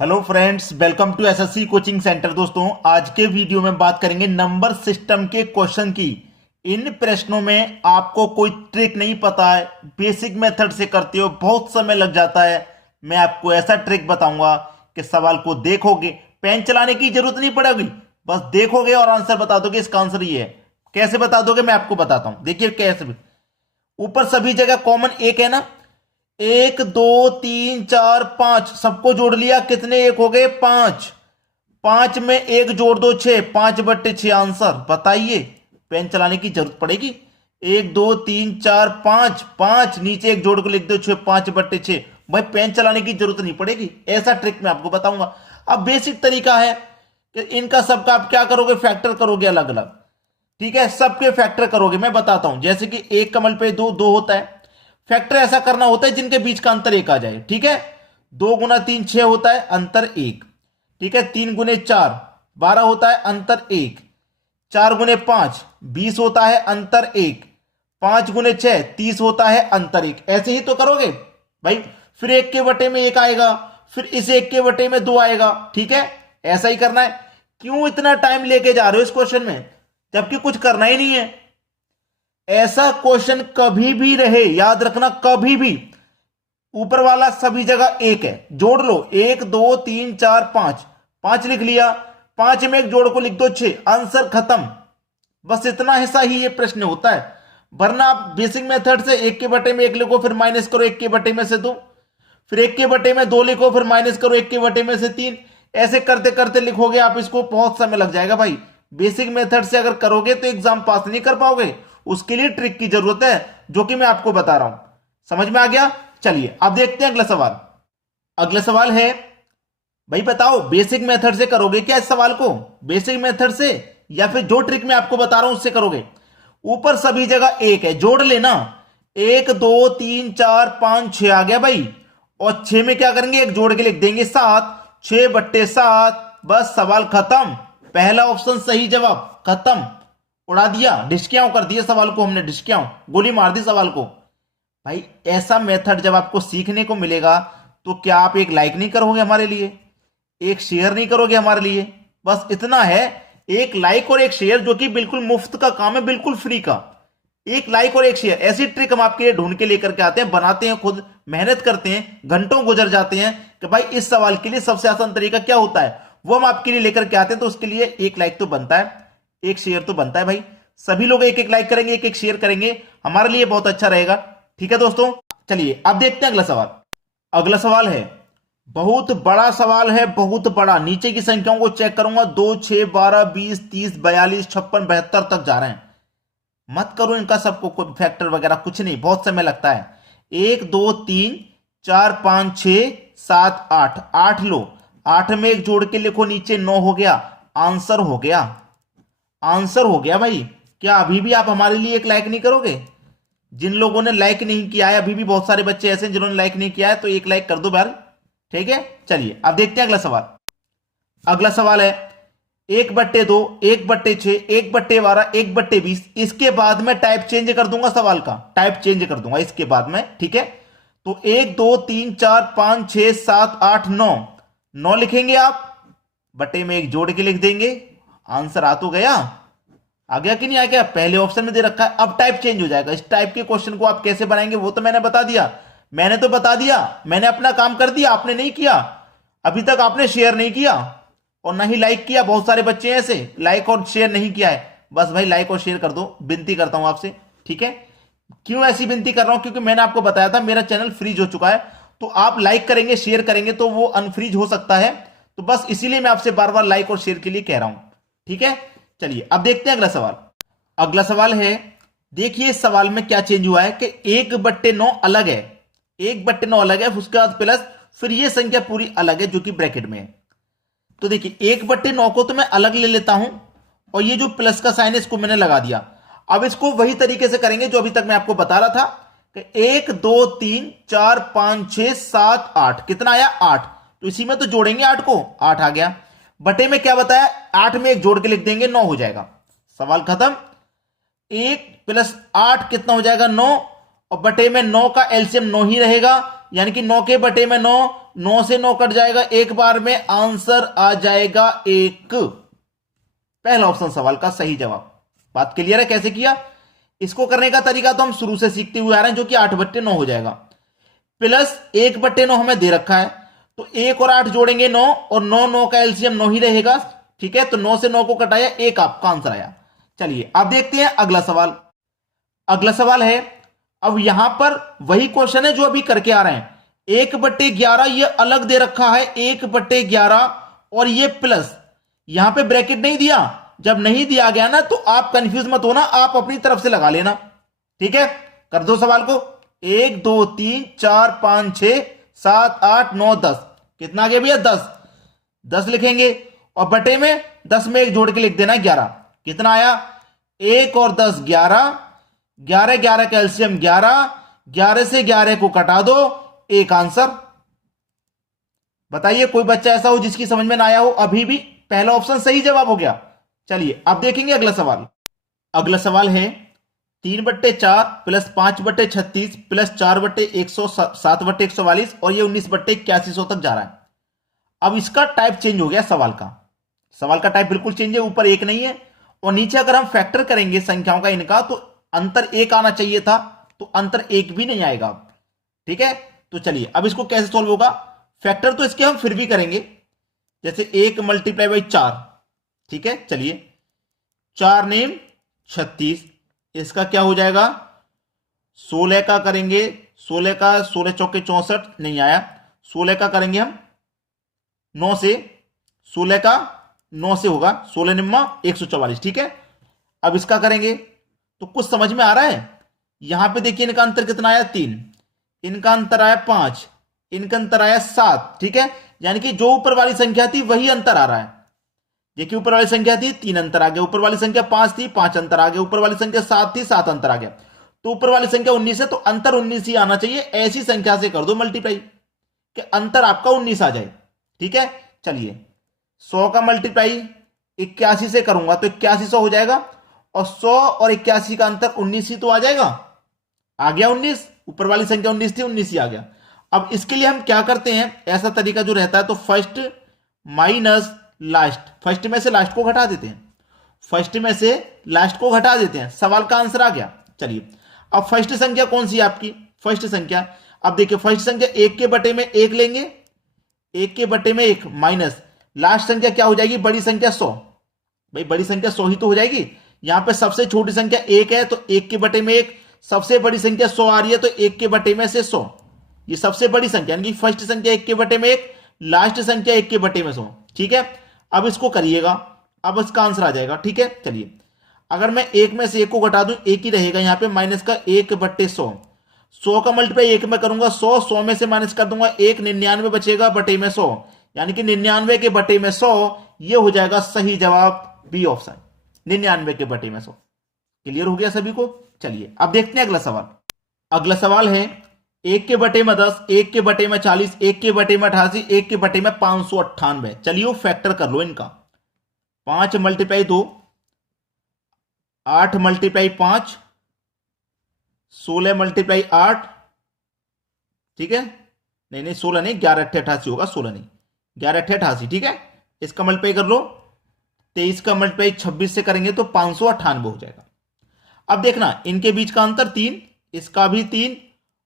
Hello friends, welcome to SSC coaching centre. दोस्तों, आज के वीडियो में बात करेंगे नंबर सिस्टम के क्वेश्चन की। इन प्रश्नों में आपको कोई ट्रिक नहीं पता है, बेसिक मेथड से करते हो, बहुत समय लग जाता है। मैं आपको ऐसा ट्रिक बताऊंगा कि सवाल को देखोगे, पेन चलाने की जरूरत नहीं पड़ेगी, बस देखोगे और आंसर बता दोगे। इसका आंसर ये है। कैसे बता दोगे मैं आपको बताता हूं। देखिए कैसे भी, ऊपर सभी जगह कॉमन एक है ना, एक दो तीन चार पांच, सबको जोड़ लिया, कितने एक हो गए? पांच। पांच में एक जोड़ दो, छह, 5/6 आंसर। बताइए, पेन चलाने की जरूरत पड़ेगी? एक दो तीन चार पांच, पांच नीचे एक जोड़ को लिख दो, छह, 5/6। भाई पेन चलाने की जरूरत नहीं पड़ेगी। ऐसा ट्रिक मैं आपको बताऊंगा। अब बेसिक तरीका है कि इनका सबका आप क्या करोगे? फैक्टर करोगे अलग अलग। ठीक है, सबके फैक्टर करोगे। मैं बताता हूं, जैसे कि एक कमल पे दो, दो होता है। फैक्टर ऐसा करना होता है जिनके बीच का अंतर एक आ जाए। ठीक है, 2 गुना 3 6 होता है, अंतर एक। ठीक है, 3 गुने 4 12 होता है, अंतर एक। 4 गुने 5 20 होता है, अंतर एक। 5 गुने 6 30 होता है, अंतर एक। ऐसे ही तो करोगे भाई। फिर एक के बटे में एक आएगा, फिर इस एक के बटे में दो आएगा। ठीक है, ऐसा ही करना है। क्यों इतना टाइम लेके जा रहे हो इस क्वेश्चन में, जबकि कुछ करना ही नहीं है? ऐसा क्वेश्चन कभी भी रहे, याद रखना, कभी भी ऊपर वाला सभी जगह एक है। जोड़ लो, एक दो तीन चार पांच, पांच लिख लिया, पांच में एक जोड़ को लिख दो, छह, आंसर खत्म। बस इतना हिस्सा ही ये प्रश्न होता है। वरना आप बेसिक मेथड से एक के बटे में एक लिखो, फिर माइनस करो एक के बटे में से दो, फिर एक के बटे में दो लिखो, फिर माइनस करो एक के बटे में से तीन। ऐसे करते करते लिखोगे आप, इसको बहुत समय लग जाएगा भाई। बेसिक मेथड से अगर करोगे तो एग्जाम पास नहीं कर पाओगे। उसके लिए ट्रिक की जरूरत है, जो कि मैं आपको बता रहा हूं। समझ में आ गया? चलिए अब देखते हैं अगला सवाल। अगला सवाल है, भाई बताओ बेसिक मेथड से करोगे क्या इस सवाल को? बेसिक मेथड से या फिर जो ट्रिक मैं आपको बता रहा हूं उससे करोगे? ऊपर सभी जगह एक है, जोड़ लेना। एक दो तीन चार पांच, छह आ गया भाई। और छह में क्या करेंगे? एक जोड़ के लिख देंगे, 7। 6/7। बस सवाल खत्म। पहला ऑप्शन सही जवाब, खत्म। उड़ा दिया, डिस्क्याओं कर दिया सवाल को हमने, डिस्क्याओं, गोली मार दी सवाल को। भाई ऐसा मेथड जब आपको सीखने को मिलेगा तो क्या आप एक लाइक नहीं करोगे हमारे लिए? एक शेयर नहीं करोगे हमारे लिए? बस इतना है, एक लाइक और एक शेयर, जो कि बिल्कुल मुफ्त का काम है, बिल्कुल फ्री का। एक लाइक और एक शेयर, ऐसी ट्रिक हम आपके लिए ढूंढ के लेकर के आते हैं, बनाते हैं, खुद मेहनत करते हैं, घंटों गुजर जाते हैं कि भाई इस सवाल के लिए सबसे आसान तरीका क्या होता है, वो हम आपके लिए लेकर के आते हैं। तो उसके लिए एक लाइक तो बनता है, एक शेयर तो बनता है भाई। सभी लोग एक एक लाइक करेंगे, एक एक शेयर करेंगे, हमारे लिए बहुत अच्छा रहेगा। ठीक है दोस्तों, चलिए अब देखते हैं अगला सवाल। अगला सवाल है, बहुत बड़ा सवाल है, बहुत बड़ा। नीचे की संख्याओं को चेक करूंगा, 2 6 12 20 30 42 56 72 तक जा रहे हैं। मत करो इनका सबको फैक्टर वगैरह, कुछ नहीं, बहुत समय लगता है। 1 2 3 4 5 6 7 8, 8 लो, 8 में एक जोड़ के लिखो, नीचे 9 हो गया, आंसर हो गया। आंसर हो गया भाई। क्या अभी भी आप हमारे लिए एक लाइक नहीं करोगे? जिन लोगों ने लाइक नहीं किया है, अभी भी बहुत सारे बच्चे ऐसे हैं जिन्होंने लाइक नहीं किया है, तो एक लाइक कर दो यार। ठीक है, चलिए अब देखते हैं अगला सवाल। अगला सवाल है, 1/2, 1/6, 1/12, 1/20। इसके बाद में टाइप चेंज कर दूंगा, सवाल का टाइप चेंज कर दूंगा इसके बाद में। ठीक है, तो 1 2 3 4 5 6 7 8 9, 9 लिखेंगे आप, बटे में एक जोड़ के लिख देंगे, आंसर आ तो गया। आ गया कि नहीं आ गया? पहले ऑप्शन में दे रखा है। अब टाइप चेंज हो जाएगा। इस टाइप के क्वेश्चन को आप कैसे बनाएंगे वो तो मैंने बता दिया। मैंने तो बता दिया, मैंने अपना काम कर दिया, आपने नहीं किया। अभी तक आपने शेयर नहीं किया और ना ही लाइक किया। बहुत सारे बच्चे ऐसे लाइक और शेयर नहीं किया है। बस भाई लाइक और शेयर कर दो, विनती करता हूं आपसे। ठीक है, क्यों ऐसी विनती कर रहा हूं? क्योंकि मैंने आपको बताया था मेरा चैनल फ्रीज हो चुका है, तो आप लाइक करेंगे, शेयर करेंगे तो वो अनफ्रीज हो सकता है। तो बस इसीलिए मैं आपसे बार बार लाइक और शेयर के लिए कह रहा हूं। ठीक है, चलिए अब देखते हैं अगला सवाल। अगला सवाल है, देखिए इस सवाल में क्या चेंज हुआ है कि 1/9 अलग है, 1/9 अलग है, उसके बाद प्लस, फिर ये संख्या पूरी अलग है जो कि ब्रैकेट में है। तो देखिए 1/9 को तो मैं अलग ले लेता हूं, और ये जो प्लस का साइन है इसको मैंने लगा दिया। अब इसको वही तरीके से करेंगे जो अभी तक मैं आपको बता रहा था कि 1 2 3 4 5 6 7 8, कितना आया? 8। तो इसी में तो जोड़ेंगे 8 को, 8 आ गया। बटे में क्या बताया? 8 में एक जोड़ के लिख देंगे, 9 हो जाएगा। सवाल खत्म। 1 + 8 कितना हो जाएगा? 9। और बटे में 9 का एलसीएम 9 ही रहेगा, यानी कि 9 के बटे में 9, 9 से 9 कट जाएगा एक बार में, आंसर आ जाएगा 1। पहला ऑप्शन सवाल का सही जवाब। बात क्लियर है कैसे किया? इसको करने का तरीका तो हम शुरू से सीखते हुए आ रहे हैं, जो कि 8 बट्टे 9 हो जाएगा, प्लस 1 बट्टे 9 हमें दे रखा है, तो 1 और 8 जोड़ेंगे 9, और 9 9 का एलसीएम 9 ही रहेगा। ठीक है, तो 9 से 9 को कटाया, 1 आपका आंसर आया। चलिए अब देखते हैं अगला सवाल। अगला सवाल है, अब यहां पर वही क्वेश्चन है जो अभी करके आ रहे हैं। 1/11 ये अलग दे रखा है, 1/11, और ये प्लस, यहां पे ब्रैकेट नहीं दिया। जब नहीं दिया गया ना, तो आप कंफ्यूज मत होना, आप अपनी तरफ से लगा लेना। ठीक है, कर दो सवाल को। 1 2 3 4 5 6 7 8 9 10, कितना आ गया भैया? 10। 10 लिखेंगे, और बटे में 10 में 1 जोड़ के लिख देना 11। कितना आया? 1 और 10 11, 11 11 का एलसीएम 11, 11 से 11 को कटा दो, 1 आंसर। बताइए कोई बच्चा ऐसा हो जिसकी समझ में ना आया हो? अभी भी पहला ऑप्शन सही जवाब हो गया। चलिए अब देखेंगे अगला सवाल। अगला सवाल है 3/4 प्लस 5/36 प्लस 4/107/144, और ये 19/8100 तक जा रहा है। अब इसका टाइप चेंज हो गया सवाल का। सवाल का टाइप बिल्कुल चेंज है, ऊपर 1 नहीं है, और नीचे अगर हम फैक्टर करेंगे संख्याओं का इनका, तो अंतर 1 आना चाहिए था, तो अंतर 1 भी नहीं आएगा। ठीक है, तो चलिए अब इसको कैसे सॉल्व होगा। फैक्टर तो इसके हम फिर भी करेंगे, जैसे 1 × 4। ठीक है, चलिए 4 नेम 36, इसका क्या हो जाएगा? 16 का करेंगे, 16 का 16 चौके 64 नहीं आया, 16 का करेंगे हम 9 से, 16 का 9 से होगा, 16 निम्मा 144। ठीक है, अब इसका करेंगे तो कुछ समझ में आ रहा है? यहां पे देखिए इनका अंतर कितना आया? 3, इनका अंतर आया 5, इनका अंतर आया 7। ठीक है, यानी कि जो ऊपर वाली संख्या थी वही अंतर आ रहा है। देखिए ऊपर वाली संख्या थी 3 अंतर आ गया, ऊपर वाली संख्या 5 थी 5 अंतर आ गया, ऊपर वाली संख्या 7 थी 7 अंतर आ गया, तो ऊपर वाली संख्या 19 है, तो अंतर 19 ही आना चाहिए। ऐसी संख्या से कर दो मल्टीप्लाई कि अंतर आपका 19 आ जाए। ठीक है, चलिए 100 का मल्टीप्लाई 81 से करूंगा तो 8100 हो जाएगा, और 100 और 81 का अंतर 19 ही तो आ जाएगा। आ गया 19, ऊपर वाली संख्या 19 थी, 19 ही आ गया। अब इसके लिए हम क्या करते हैं, ऐसा तरीका जो रहता है, तो फर्स्ट माइनस लास्ट, फर्स्ट में से लास्ट को घटा देते हैं, फर्स्ट में से लास्ट को घटा देते हैं, सवाल का आंसर आ गया। चलिए अब फर्स्ट संख्या कौन सी है आपकी? फर्स्ट संख्या, अब देखिए फर्स्ट संख्या 1 के बटे में 1 लेंगे, 1 के बटे में 1 माइनस लास्ट संख्या क्या हो जाएगी? बड़ी संख्या 100। भाई बड़ी संख्या 100 ही तो हो जाएगी। यहां पे सबसे छोटी संख्या 1 है, तो 1 के बटे में 1, सबसे बड़ी संख्या 100 आ रही है, तो 1 के बटे में से 100, ये सबसे बड़ी संख्या, यानी कि फर्स्ट संख्या 1 के बटे में 1, लास्ट संख्या 1 के बटे में 100। ठीक है, अब इसको करिएगा, अब इसका आंसर आ जाएगा। ठीक है, चलिए अगर मैं 1 में से 1 को घटा दूं, 1 ही रहेगा यहां पे, माइनस का 1/100, 100 का मल्टीप्लाई 1 में करूंगा 100, 100 में से माइनस कर दूंगा 1, 99 बचेगा बटे में 100, यानी कि 99 के बटे में 100, ये हो जाएगा सही जवाब, बी ऑप्शन, 99 के बटे में 100। क्लियर हो गया सभी को? चलिए अब देखते हैं अगला सवाल। अगला सवाल है 1 के बटे में 10, 1 के बटे में 40, 1 के बटे में 88, 1 के बटे में 598। चलिए फैक्टर कर लो इनका। 5 × 2, 8 × 5, 16 × 8। ठीक है, नहीं 16 नहीं, 11 8 88 होगा, 16 नहीं, 11 8 88। ठीक है, इसका मल्टीप्लाई कर लो, 23 का मल्टीप्लाई 26 से करेंगे तो 598 हो जाएगा। अब देखना इनके बीच का अंतर 3, इसका भी 3,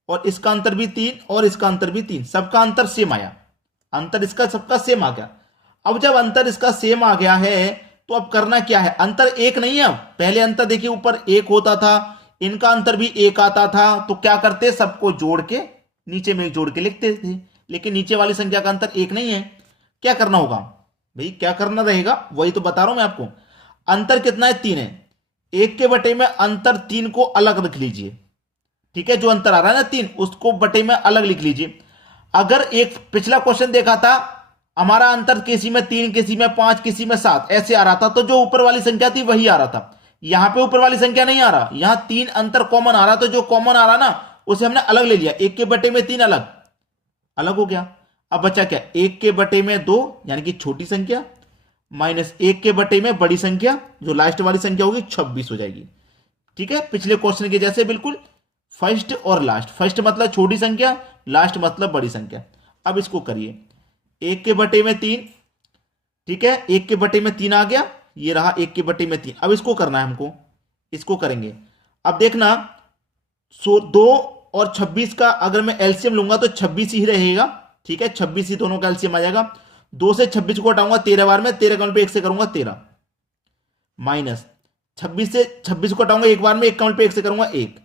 और इसका अंतर भी 3, और इसका अंतर भी 3, सबका अंतर सेम आया, अंतर इसका सबका सेम आ गया। अब जब अंतर इसका सेम आ गया है, तो अब करना क्या है? अंतर 1 नहीं है, पहले अंतर देखिए ऊपर 1 होता था, इनका अंतर भी 1 आता था, तो क्या करते? सबको जोड़ के नीचे में जोड़ के लिखते थे, लेकिन नीचे वाली संख्या का अंतर 1 नहीं है। क्या करना होगा भाई? क्या करना रहेगा? वही तो बता रहा हूं मैं आपको। अंतर कितना है? 3 है, 1 के बटे में अंतर 3 को अलग रख लीजिए। ठीक है, जो अंतर आ रहा है ना 3, उसको बटे में अलग लिख लीजिए। अगर एक पिछला क्वेश्चन देखा था, हमारा अंतर किसी में 3, किसी में 5, किसी में 7 ऐसे आ रहा था, तो जो ऊपर वाली संख्या थी वही आ रहा था। यहां पे ऊपर वाली संख्या नहीं आ रहा, यहां 3 अंतर कॉमन आ रहा, तो जो कॉमन आ रहा ना उसे हमने अलग ले लिया, 1 के बटे में 3 अलग अलग हो गया। अब बचा क्या? 1 के बटे में 2, यानी कि छोटी संख्या, माइनस 1 के बटे में बड़ी संख्या, जो लास्ट वाली संख्या होगी 26 हो जाएगी। ठीक है, पिछले क्वेश्चन के जैसे बिल्कुल फर्स्ट और लास्ट, फर्स्ट मतलब छोटी संख्या, लास्ट मतलब बड़ी संख्या। अब इसको करिए, 1/3, ठीक है, 1/3 आ गया, ये रहा 1/3। अब इसको करना है हमको, इसको करेंगे। अब देखना, 2 और 26 का अगर मैं एलसीएम लूंगा तो 26 ही रहेगा, ठीक है, 26 ही दोनों का एलसीएम आ जाएगा। 2 से 26 को हटाऊंगा 13 बार में, 13 कमल पे 1 से करूंगा 13, माइनस 26 से 26 को हटाऊंगा 1 बार में, 1 कमल पे 1 से करूंगा 1,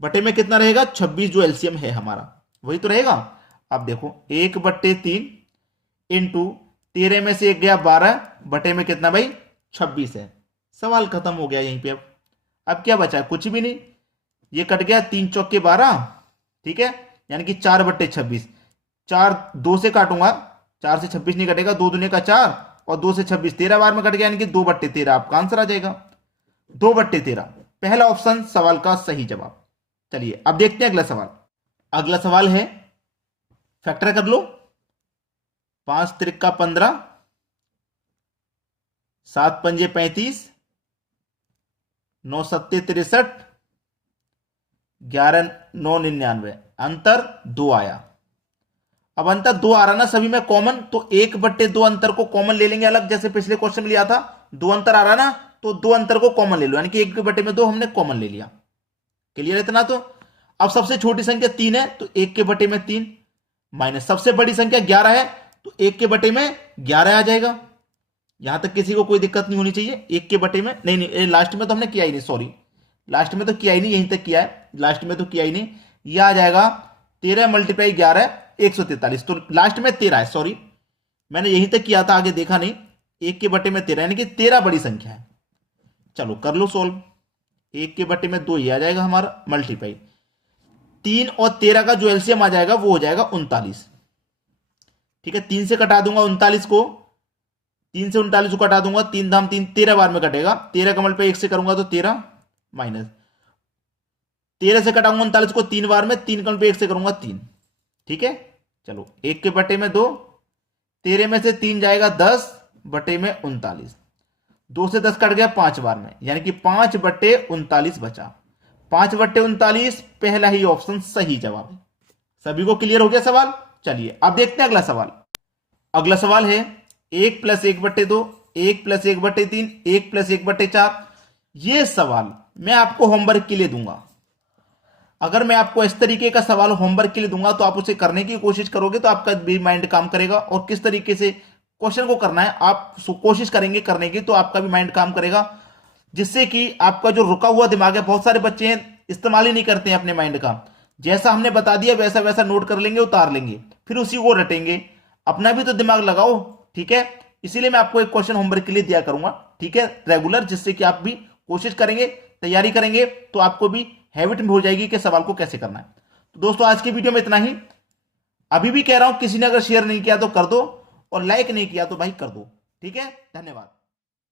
बटे में कितना रहेगा 26, जो एलसीएम है हमारा वही तो रहेगा। अब देखो 1/3 इंटू 13 में से 1 गया 12, बटे में कितना भाई 26 है। सवाल खत्म हो गया यहीं पे। अब क्या बचा, कुछ भी नहीं, ये कट गया, 3 चौके 12, ठीक है, यानी कि 4/26। 4 2 से काटूंगा, 4 से 26 नहीं कटेगा, 2 दूने का 4 और 2 से 26 13 बार में कट गया, यानी कि 2/13 आपका आंसर आ जाएगा। 2/13 पहला ऑप्शन सवाल का सही जवाब। चलिए अब देखते हैं अगला सवाल। अगला सवाल है, फैक्टर कर लो, 5 त्रिका 15, 7 पंजे 35, 9 सत्ते 63, 11 9 99, अंतर 2 आया। अब अंतर 2 आ रहा ना सभी में कॉमन, तो 1/2 अंतर को कॉमन ले लेंगे अलग, जैसे पिछले क्वेश्चन में लिया था। 2 अंतर आ रहा ना, तो 2 अंतर को कॉमन ले लो, यानी कि 1/2 हमने कॉमन ले लिया। क्लियर इतना तो। अब सबसे छोटी संख्या 3 है, तो 1/3 माइनस सबसे बड़ी संख्या 11 है, तो 1/11 आ जाएगा। यहां तक किसी को कोई दिक्कत नहीं होनी चाहिए। 1/, नहीं लास्ट में तो हमने किया ही नहीं, सॉरी, लास्ट में तो किया ही नहीं, यहीं तक किया है, लास्ट में तो किया ही नहीं। यह आ जाएगा 13 × 11 143, तो लास्ट में 13 है, सॉरी मैंने यहीं तक किया था, आगे देखा नहीं। 1/13 यानी कि 13 बड़ी संख्या है। चलो कर लो सोल्व, 1/2 ये आ जाएगा हमारा, मल्टीप्लाई 3 और 13 का जो एलसीएम आ जाएगा वो हो जाएगा 39, ठीक है। 3 से कटा दूंगा 39 को, 3 से 39 को कटा दूंगा, 3 धाम 3 13 बार में कटेगा, 13 कमल पे 1 से करूंगा तो 13, माइनस 13 से कटाऊंगा 39 को 3 बार में, 3 कमल पे 1 से करूंगा 3, ठीक है। चलो 1/2, 13 में से 3 जाएगा 10/39, 2 से 10 कट गया 5 बार में, यानी कि 5/39 बचा। 5/39 पहला ही ऑप्शन सही जवाब है। सभी को क्लियर हो गया सवाल। चलिए अब देखते हैं अगला सवाल। अगला सवाल है 1 + 1/2, 1 + 1/3, 1 + 1/4। यह सवाल मैं आपको होमवर्क के लिए दूंगा। अगर मैं आपको इस तरीके का सवाल होमवर्क के लिए दूंगा तो आप उसे करने की कोशिश करोगे तो आपका भी माइंड काम करेगा, और किस तरीके से क्वेश्चन को करना है आप कोशिश करेंगे करने की, तो आपका भी माइंड काम करेगा, जिससे कि आपका जो रुका हुआ दिमाग है, बहुत सारे बच्चे हैं इस्तेमाल ही नहीं करते हैं अपने माइंड का। जैसा हमने बता दिया वैसा वैसा नोट कर लेंगे, उतार लेंगे, फिर उसी को रटेंगे। अपना भी तो दिमाग लगाओ, ठीक है। इसीलिए मैं आपको एक क्वेश्चन होमवर्क के लिए दिया करूंगा, ठीक है, रेगुलर, जिससे कि आप भी कोशिश करेंगे, तैयारी करेंगे, तो आपको भी हैबिट में हो जाएगी कि सवाल को कैसे करना है। तो दोस्तों आज की वीडियो में इतना ही। अभी भी कह रहा हूं, किसी ने अगर शेयर नहीं किया तो कर दो, और लाइक नहीं किया तो भाई कर दो, ठीक है। धन्यवाद।